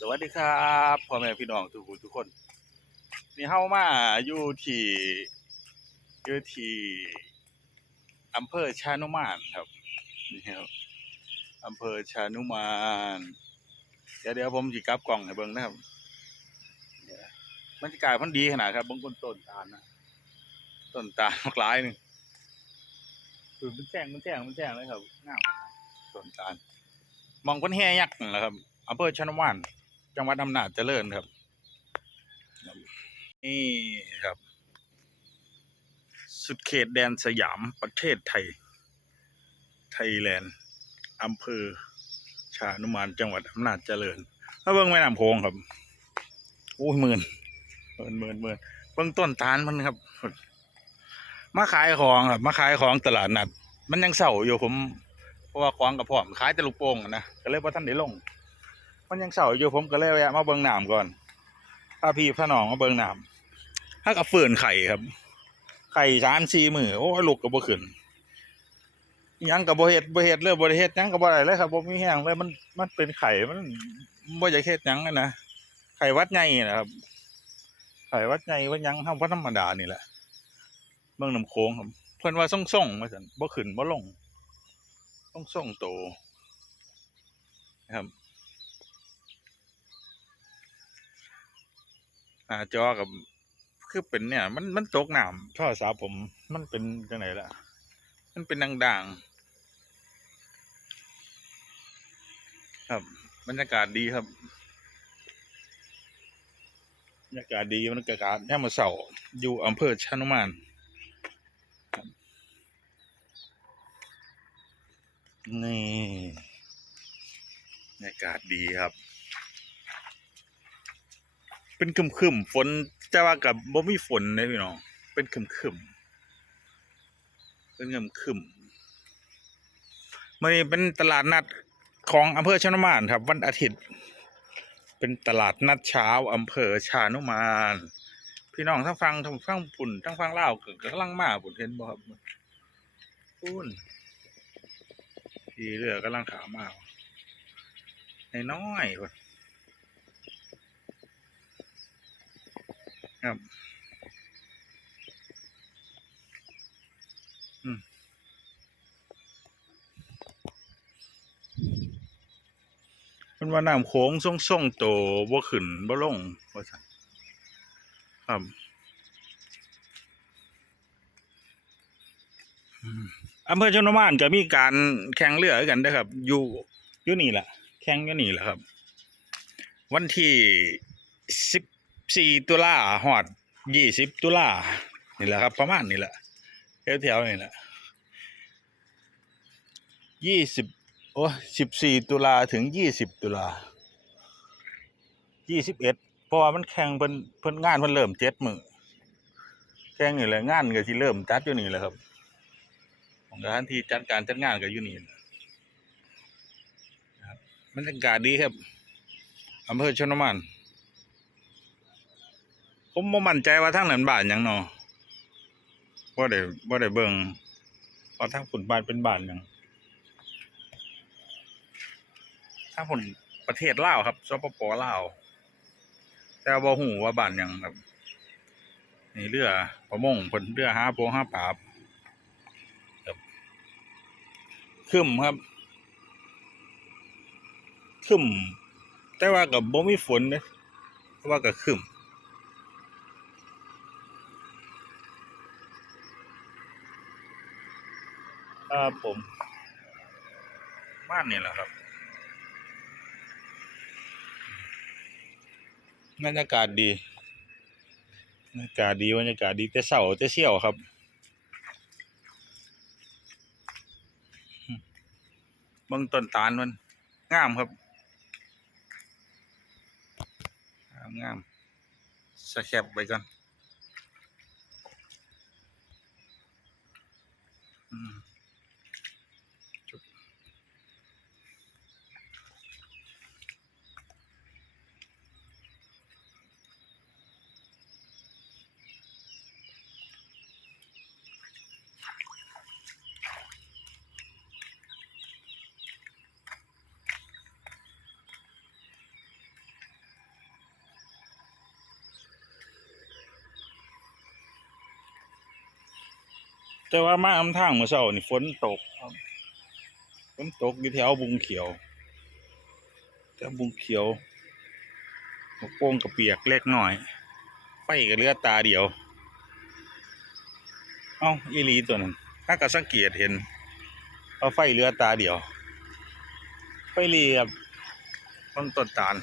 สวัสดีครับพ่อแม่พี่น้องทุกคนทุกคนนี่เฮามาอยู่ที่อยู่ที่อำเภอชานุมานครับนี่ครับอำเภอชานุมานเดี๋ยวเดี๋ยวผมสิกลับกล่องให้เบิ่งนะครับบรรยากาศมันดีขนาดครับบางคนต้นตาลนะต้นตาลมากหลายหนึงคือมันแจ้งมันแจ้งมันแจ้งเลยครับงามต้นตาลมองคนแห่ยักษ์นะครับอำเภอชานุมาน จังหวัดอำนาจเจริญครับ นี่ครับ สุดเขตแดนสยามประเทศไทย ไทยแลนด์อำเภอ ชานุมานจังหวัดอำนาจเจริญมาเบิ่งแม่น้ำโขงครับโอ้ยหมื่นหมื่นหมื่นหมื่นเบิ่งต้นตาลมันครับ มาขายของครับ มาขายของตลาดนัด มันยังเศร้าอยู่ผม เพราะว่าของกับพร้อมขายแต่ลูกโป่งนะก็เลยว่าท่านได้ลง มันยังเสาอยู่ผมก็เลยแวะมาเบิ่งน้ำก่อนพาพี่พาน้องมาเบิ่งน้ำถ้ากับฝืนไข่ครับ ไข่สามสี่มือโอ้ยลูกก็บ่ขึ้นยังกับบ่เฮ็ดบ่เฮ็ดเลยบ่เฮ็ดยังก็บ่ได้เลยครับบ่มีแห้งเลยมันมันเป็นไข่มันบ่อยากเฮ็ดยังอะนะไข่วัดใหญ่นะครับไข่วัดใหญ่หวัดยังเฮาบ่ธรรมดานี่แหละเบิ่งน้ำโขงครับเพิ่อนว่าส่งๆว่าซั่นบ่ขึ้นบ่ลงต้องส่งโตนะครับ อาจอกับคือเป็นเนี่ย มันมันตกน้ำโทรศัพท์ผม มันเป็นจังไหนล่ะ มันเป็นด่างๆครับบรรยากาศดีครับบรรยากาศดีบรรยากาศแย่มาเสาอยู่อำเภอชานุมานนี่บรรยากาศดีครับ เป็นคึมคึมๆฝนแต่ว่ากับบ่มีฝนเลยพี่น้อง เป็นคึมคึมๆเป็นคึมคึมๆมันเป็นตลาดนัดของอำเภอชานุมานครับ วันอาทิตย์ เป็นตลาดนัดเช้าอำเภอชานุมาน พี่น้องทั้งฟังทั้งฟังปุ่นทั้งฟังเล่าก็กำลังมาปุ่นเห็นบ่ครับปุ่นทีเรือกำลังขามาน้อยๆพุ่น ครับมันว่าน้ำโขงส่งส่งๆโตบ่ขึ้นบ่ลงว่าซั่นครับอำเภอชนมานก็มีการแข่งเรือกันนะครับ อยู่อยู่นี่แหละ แข่งอยู่นี่แหละครับ วันที่สิบ สี่ตุลาหอดยี่สิบตุลานี่แหละครับ ประมาณนี้แหละแถวๆนี่แหละยี่สิบโอ้สิบสี่ตุลาถึงยี่สิบตุลายี่สิบเอ็ดเพราะว่ามันแข่งเพิ่นเพิ่นงานเพิ่นเริ่มเจ็ดมือแข่งนี่แหละงานก็ที่เริ่มจัดอยู่นี่แหละครับของสถานที่จัดการจัดงานก็อยู่นี่นะครับบรรยากาศดีครับอำเภอชนมาน ผมบ่มั่นใจว่าทางนั้นบ้านหยังเนาะบ่ได้บ่ได้เบิ่งว่าทางฝุ่นบ้านเป็นบ้านหยังทางฝุ่นประเทศลาวครับสปปลาวแต่บ่ฮู้ว่าบ้านหยังครับนี่เรือประมงเพิ่นเรือหาโปงหาปลาครับคึมครับคึมแต่ว่าก็บ่มีฝนเด้แต่ว่าก็คึม ครับผมบ้านนี่แหละครับบรรยากาศดีบรรยากาศดีบรรยากาศดีแต่เสาแต่เสี่ยวครับเบิ่งต้นตาลมันงามครับงามงามสแคบไปก่อน อืม แต่ว่ามาอำทางเมื่อเช้านี่ฝนตกครับฝนตกอยู่แถวบุงเขียวแถวบุงเขียวหมกโป่งกับเปียกเล็กน้อยไฟกับเลือตาเดียว เอ้าอีหลีตัวนั้นถ้าก็สังเกตเห็นเอาไฟเรือตาเดียว ไฟเรียบต้นต้นตาล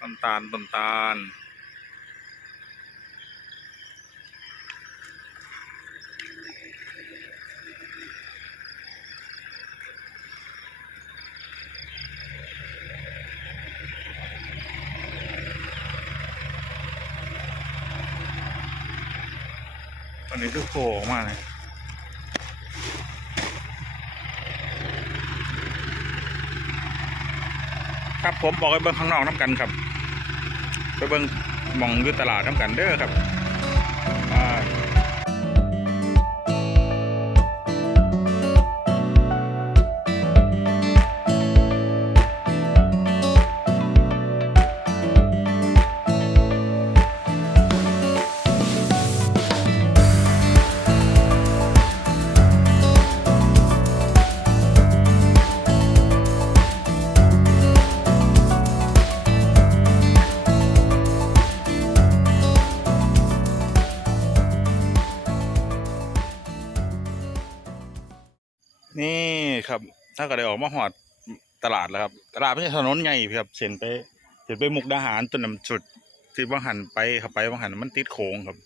ต้นตาลต้นตาล ตอนนี้คือโผล่ออกมาเลยครับผมบอกไปเบิ้งข้างนอกน้ำกันครับ ไปเบิ้งมองอยู่ตลาดน้ำกันเด้อครับ ครับ ถ้าก็ได้ออกมาหอดตลาดแล้วครับ ตลาดไม่ใช่ถนนใหญ่ครับเส้นไปเส้นไปมุกดาหารจนนำจุดที่บางหันไปขับไปบางหันมันติดโค้งครับ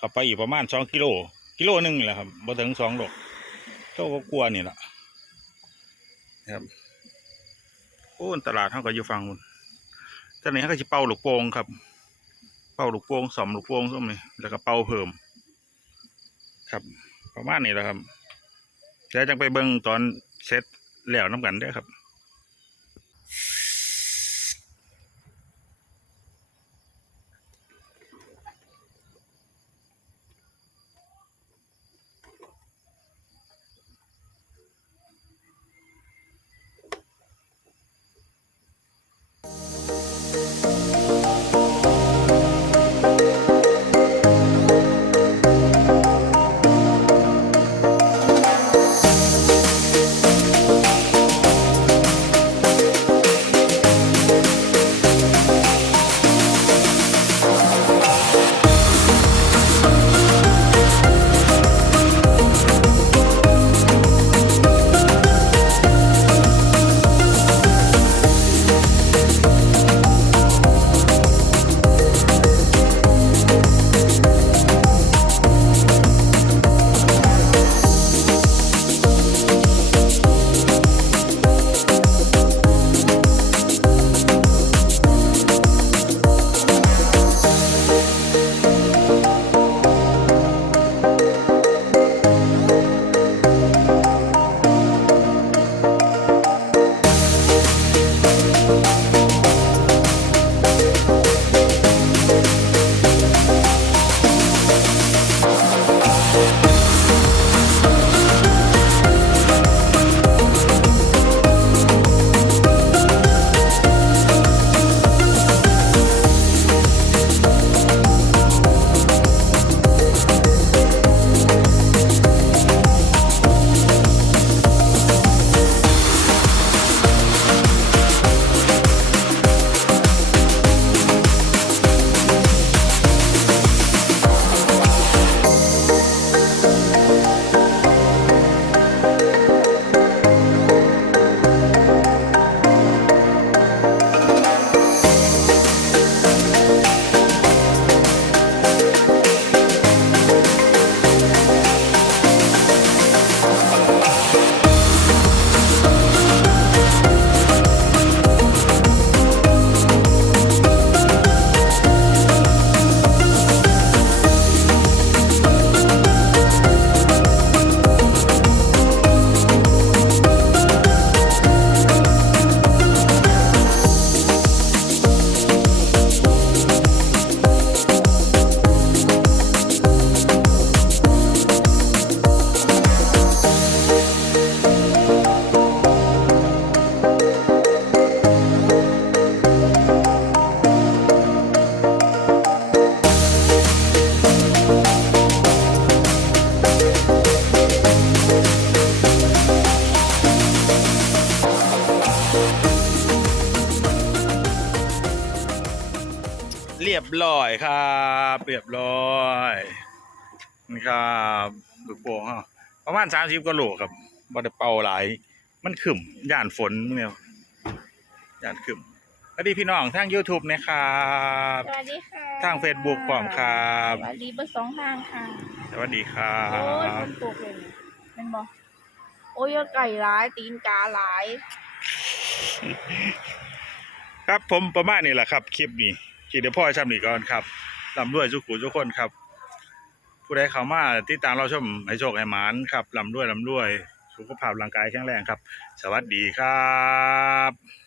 ขับไปอีกประมาณสองกิโลกิโลหนึงนี่แหละครับบ่ถึงสองโลเจ้าก็กลัวนี่แหละครับโอ้ตลาดเขาก็อยู่ฝั่งนู้นตอนนี้เขาก็จะเป่าลูกโป่งครับ เป่าลูกโป่งสอมลูกโป่งส้มนี่แล้วก็เป่าเพิ่ม ครับ ประมาณนี้แหละครับเดี๋ยวจังไปเบิ่งตอน เสร็จแล้วน้ำกันเด้อครับ Thank บร้อยครับเรียบร้อยนี่ครับลูกโป่งฮะประมาณสามสิบกว่าโลครับบ่ได้เป่าหลาย มันขึ้นย่านฝนเนี่ยย่านขึ้นสวัสดีพี่น้องทาง YouTube นะครับสวัสดีค่ะทาง Facebook พร้อมครับสวัสดีเบอร์สองทางค่ะสวัสดีครัโอ้ยฝบนตกเลยนี่เป็นบอโอ้ยไก่ร้ายตีนกาหลาย ครับผมประมาณนี้แหละครับ คลิปนี้ ขีดเดี๋ยวพ่อชำนี่ก่อนครับลำด้วยสุขุทุกคนครับ ผู้ใดเข้ามาติดตามเราชมให้โชคให้หมานครับลำด้วยลำด้วย สุขภาพร่างกายแข็งแรงครับ สวัสดีครับ